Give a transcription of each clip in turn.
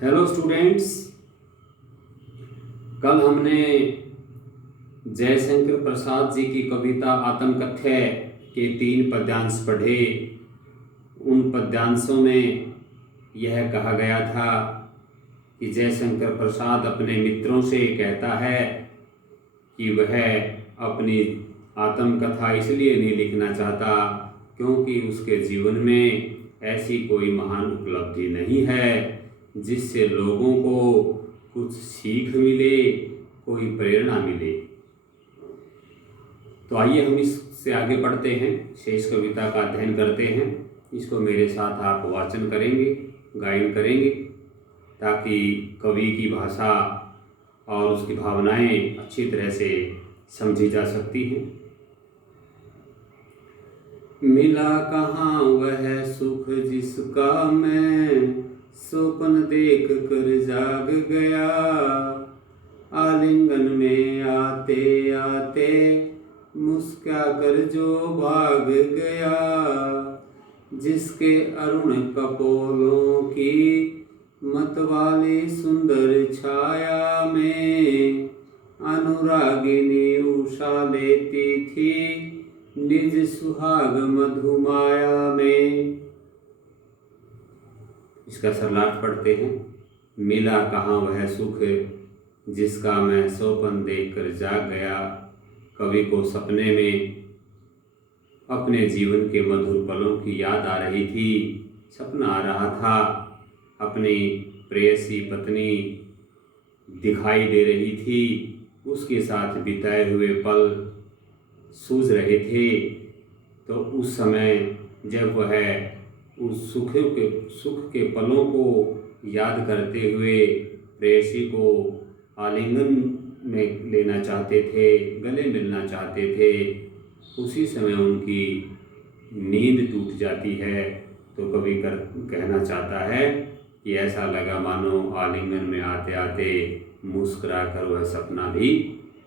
Hello students. कल हमने जयशंकर प्रसाद जी की कविता आत्मकथ्य के 3 पद्यांश पढ़े। उन पद्यांशों में यह कहा गया था कि जयशंकर प्रसाद अपने मित्रों से कहता है कि वह अपनी आत्मकथा इसलिए नहीं लिखना चाहता क्योंकि उसके जीवन में ऐसी कोई महान उपलब्धि नहीं है जिससे लोगों को कुछ सीख मिले, कोई प्रेरणा मिले। तो आइए हम इससे आगे बढ़ते हैं, शेष कविता का अध्ययन करते हैं। इसको मेरे साथ आप वाचन करेंगे, गायन करेंगे, ताकि कवि की भाषा और उसकी भावनाएं अच्छी तरह से समझी जा सकती हैं। मिला कहाँ वह सुख जिसका मैं स्वप्न देख कर जाग गया, आलिंगन में आते आते मुस्कुरा कर जो भाग गया, जिसके अरुण कपोलों की मतवाली सुंदर छाया में अनुरागिनी उषा लेती थी निज सुहाग मधुमाया में। इसका सरलार्थ पढ़ते हैं। मिला कहाँ वह सुख जिसका मैं स्वप्न देखकर जाग गया। कवि को सपने में अपने जीवन के मधुर पलों की याद आ रही थी। सपना आ रहा था, अपनी प्रेयसी पत्नी दिखाई दे रही थी, उसके साथ बिताए हुए पल सूझ रहे थे। तो उस समय जब वह उस सुख के पलों को याद करते हुए प्रेयसी को आलिंगन में लेना चाहते थे, गले मिलना चाहते थे, उसी समय उनकी नींद टूट जाती है। तो कवि कहना चाहता है कि ऐसा लगा मानो आलिंगन में आते आते मुस्कुरा कर वह सपना भी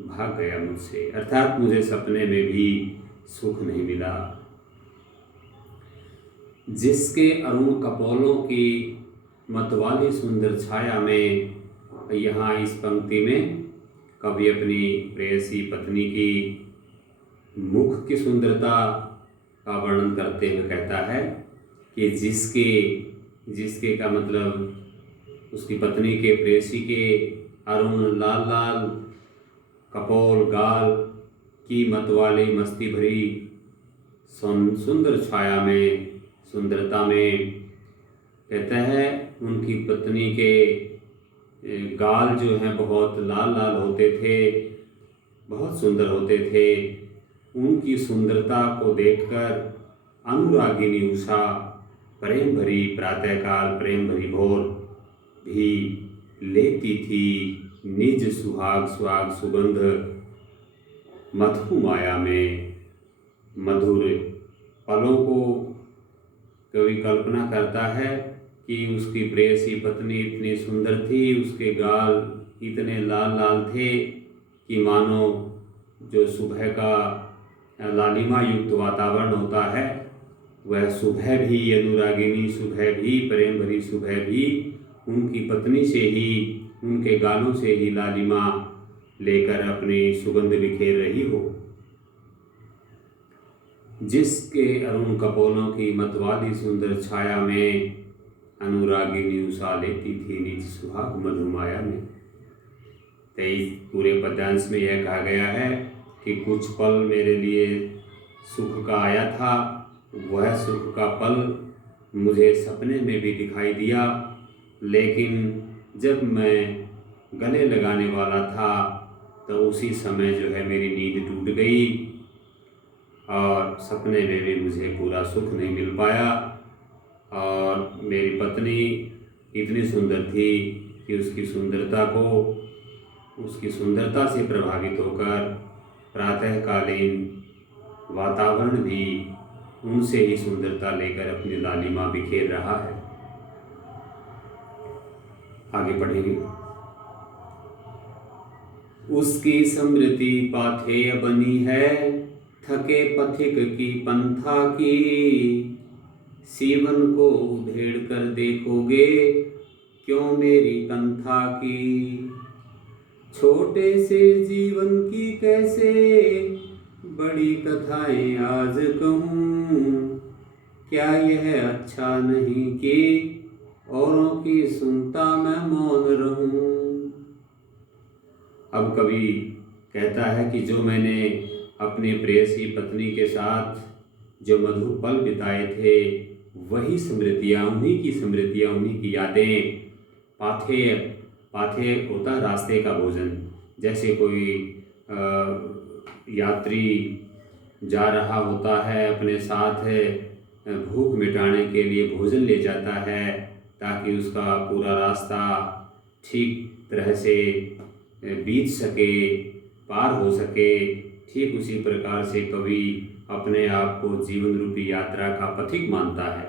भाग गया मुझसे, अर्थात मुझे सपने में भी सुख नहीं मिला। जिसके अरुण कपोलों की मतवाली सुंदर छाया में, यहाँ इस पंक्ति में कवि अपनी प्रेयसी पत्नी की मुख की सुंदरता का वर्णन करते हुए कहता है कि जिसके का मतलब उसकी पत्नी के, प्रेयसी के अरुण लाल लाल कपोल गाल की मतवाली मस्ती भरी सुंदर छाया में, सुंदरता में, कहता है उनकी पत्नी के गाल जो हैं बहुत लाल लाल होते थे, बहुत सुंदर होते थे। उनकी सुंदरता को देखकर अनुरागिनी उषा प्रेम भरी प्रातःकाल, प्रेम भरी भोर भी लेती थी निज सुहाग सुहाग सुगंध मधु माया में। मधुर पलों को कवि कल्पना करता है कि उसकी प्रेयसी पत्नी इतनी सुंदर थी, उसके गाल इतने लाल लाल थे कि मानो जो सुबह का लालिमा युक्त वातावरण होता है वह सुबह भी, अनुरागिनी सुबह भी, प्रेम भरी सुबह भी उनकी पत्नी से ही, उनके गालों से ही लालिमा लेकर अपनी सुगंध बिखेर रही हो। जिसके अरुण कपोलों की मतवाली सुंदर छाया में अनुरागिनी उषा लेती थी निज सुहाग मधुमाया में। 23 पूरे पद्यांश में यह कहा गया है कि कुछ पल मेरे लिए सुख का आया था, वह सुख का पल मुझे सपने में भी दिखाई दिया, लेकिन जब मैं गले लगाने वाला था तो उसी समय जो है मेरी नींद टूट गई और सपने में भी मुझे पूरा सुख नहीं मिल पाया। और मेरी पत्नी इतनी सुंदर थी कि उसकी सुंदरता से प्रभावित होकर प्रातःकालीन वातावरण भी उनसे ही सुंदरता लेकर अपनी लालिमा बिखेर रहा है। आगे पढ़ेंगे। उसकी स्मृति पाथेय बनी है, थके पथिक की पंथा की, सीवन को उधेड़ कर देखोगे क्यों मेरी कंथा की। छोटे से जीवन की कैसे बड़ी कथाएं आज कहूँ। क्या यह अच्छा नहीं कि औरों की सुनता मैं मौन रहूं। अब कवि कहता है कि जो मैंने अपनी प्रेयसी पत्नी के साथ जो मधुर पल बिताए थे, वही स्मृतियाँ, उन्हीं की यादें। पाथेय पाथेय होता है रास्ते का भोजन। जैसे कोई यात्री जा रहा होता है, अपने साथ भूख मिटाने के लिए भोजन ले जाता है ताकि उसका पूरा रास्ता ठीक तरह से बीत सके, पार हो सके। ठीक उसी प्रकार से कवि अपने आप को जीवन रूपी यात्रा का पथिक मानता है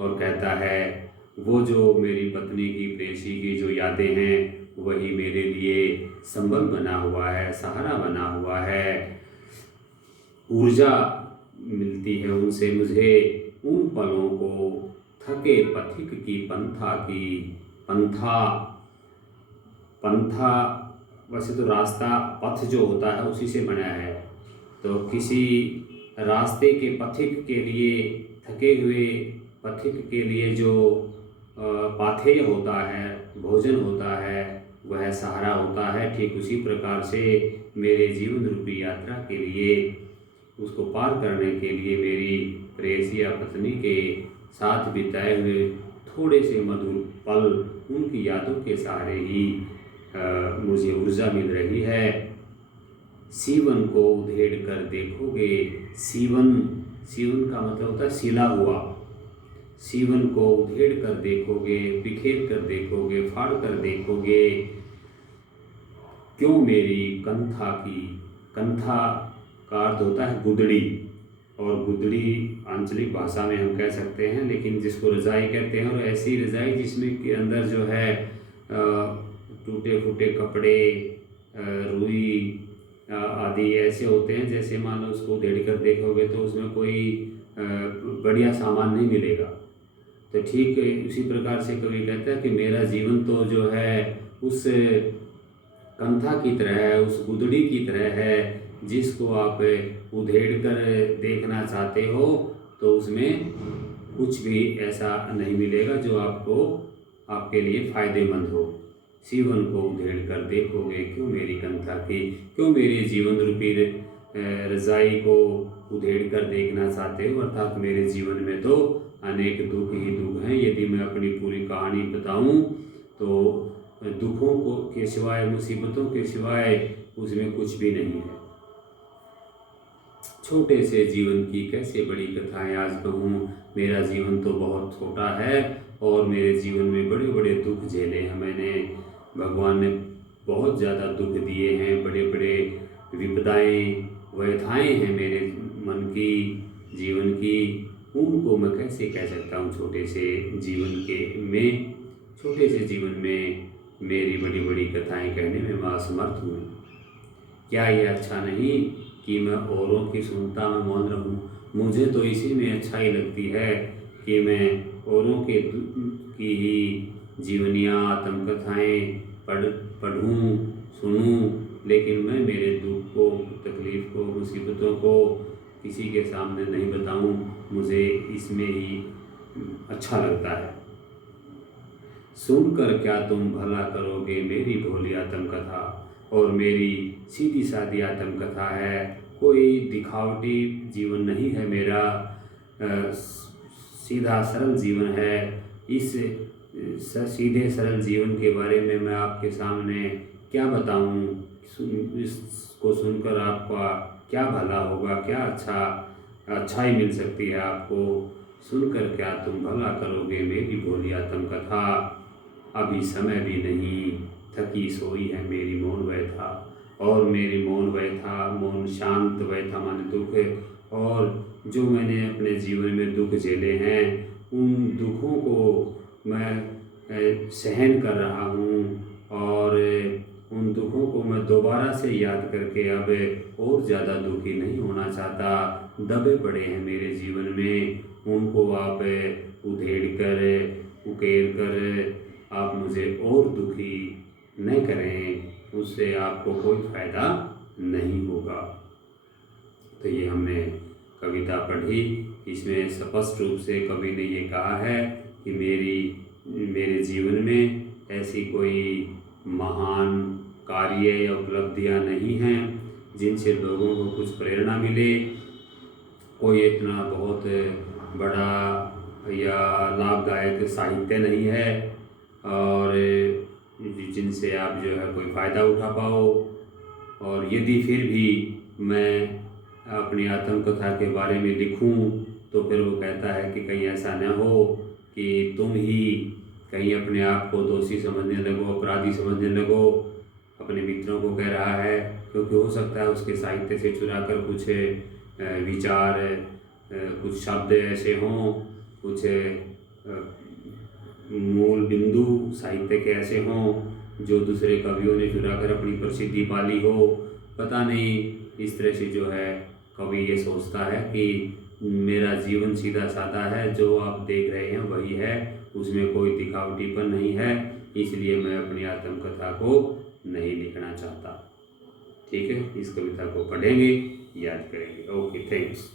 और कहता है, वो जो मेरी पत्नी की, प्रेयसी की जो यादें हैं, वही मेरे लिए संबल बना हुआ है, सहारा बना हुआ है। ऊर्जा मिलती है उनसे मुझे, उन पलों को थके पथिक की पंथा वैसे तो रास्ता, पथ जो होता है उसी से बना है। तो किसी रास्ते के पथिक के लिए, थके हुए पथिक के लिए जो पाथेय होता है, भोजन होता है, वह सहारा होता है। ठीक उसी प्रकार से मेरे जीवन रूपी यात्रा के लिए, उसको पार करने के लिए मेरी प्रेयसी या पत्नी के साथ बिताए हुए थोड़े से मधुर पल, उनकी यादों के सहारे ही मुझे ऊर्जा मिल रही है। सीवन को उधेड़ कर देखोगे, सीवन का मतलब होता है सिला हुआ। सीवन को उधेड़ कर देखोगे, बिखेर कर देखोगे, फाड़ कर देखोगे, क्यों मेरी कंथा की। कंथा का अर्थ होता है गुदड़ी, और गुदड़ी आंचलिक भाषा में हम कह सकते हैं, लेकिन जिसको रजाई कहते हैं। और ऐसी रजाई जिसमें के अंदर जो है टूटे फूटे कपड़े, रुई आदि ऐसे होते हैं, जैसे मान लो उसको उधेड़ कर देखोगे तो उसमें कोई बढ़िया सामान नहीं मिलेगा। तो ठीक उसी प्रकार से कवि कहता है कि मेरा जीवन तो जो है उस कंथा की तरह है, उस गुदड़ी की तरह है, जिसको आप उधेड़ कर देखना चाहते हो तो उसमें कुछ भी ऐसा नहीं मिलेगा जो आपको, आपके लिए फ़ायदेमंद हो। सीवन को उधेड़ कर देखोगे, क्यों मेरी कंथा की, क्यों मेरे जीवन रूपी रजाई को उधेड़ कर देखना चाहते हो। अर्थात मेरे जीवन में तो अनेक दुख ही दुख हैं। यदि मैं अपनी पूरी कहानी बताऊं तो दुखों को के सिवाय, मुसीबतों के सिवाय उसमें कुछ भी नहीं है। छोटे से जीवन की कैसे बड़ी कथाएं आज कहूँ। मेरा जीवन तो बहुत छोटा है और मेरे जीवन में बड़े बड़े दुख झेले हैं मैंने। भगवान ने बहुत ज़्यादा दुख दिए हैं, बड़े बड़े विपदाएं, व्यथाएं हैं मेरे मन की, जीवन की। उनको मैं कैसे कह सकता हूँ छोटे से जीवन में मेरी बड़ी बड़ी कथाएं कहने में मैं असमर्थ हूँ। क्या ये अच्छा नहीं कि मैं औरों की सुनता मैं मौन रहूं। मुझे तो इसी में अच्छाई लगती है कि मैं औरों के की ही जीवनियाँ, आत्मकथाएँ पढ़ूं, सुनूं, लेकिन मैं मेरे दुख को, तकलीफ़ को, मुसीबतों को किसी के सामने नहीं बताऊं। मुझे इसमें ही अच्छा लगता है। सुनकर क्या तुम भला करोगे मेरी भोली आत्मकथा, और मेरी सीधी सादी आत्मकथा है। कोई दिखावटी जीवन नहीं है मेरा, सीधा सरल जीवन है। इस सीधे सरल जीवन के बारे में मैं आपके सामने क्या बताऊं। इसको सुनकर आपका क्या भला होगा, क्या अच्छाई मिल सकती है आपको। सुनकर क्या तुम भला करोगे मेरी भोली आत्मकथा, अभी समय भी नहीं, थकी सोई है मेरी मौन व्यथा। और मेरी मौन व्यथा, मौन शांत व्यथा माने दुख, और जो मैंने अपने जीवन में दुख झेले हैं, उन दुखों को मैं सहन कर रहा हूँ। और उन दुखों को मैं दोबारा से याद करके अब और ज़्यादा दुखी नहीं होना चाहता। दबे पड़े हैं मेरे जीवन में, उनको आप उधेड़ कर, उकेर कर आप मुझे और दुखी न करें, उससे आपको कोई फ़ायदा नहीं होगा। तो ये हमने कविता पढ़ी। इसमें स्पष्ट रूप से कवि ने ये कहा है कि मेरे जीवन में ऐसी कोई महान कार्य या उपलब्धियां नहीं हैं जिनसे लोगों को कुछ प्रेरणा मिले। कोई इतना बहुत बड़ा या लाभदायक साहित्य नहीं है और जिनसे आप जो है कोई फ़ायदा उठा पाओ। और यदि फिर भी मैं अपनी आत्मकथा के बारे में लिखूं तो फिर वो कहता है कि कहीं ऐसा न हो कि तुम ही कहीं अपने आप को दोषी समझने लगो, अपराधी समझने लगो। अपने मित्रों को कह रहा है, क्योंकि हो सकता है उसके साहित्य से चुरा कर कुछ विचार, कुछ शब्द ऐसे हों, कुछ मूल बिंदु साहित्य के ऐसे हों जो दूसरे कवियों ने चुरा कर अपनी प्रसिद्धि पाली हो। पता नहीं, इस तरह से जो है कवि ये सोचता है कि मेरा जीवन सीधा साधा है, जो आप देख रहे हैं वही है, उसमें कोई दिखावटीपन नहीं है, इसलिए मैं अपनी आत्मकथा को नहीं लिखना चाहता। ठीक है, इस कविता को पढ़ेंगे, याद करेंगे। Okay, thanks.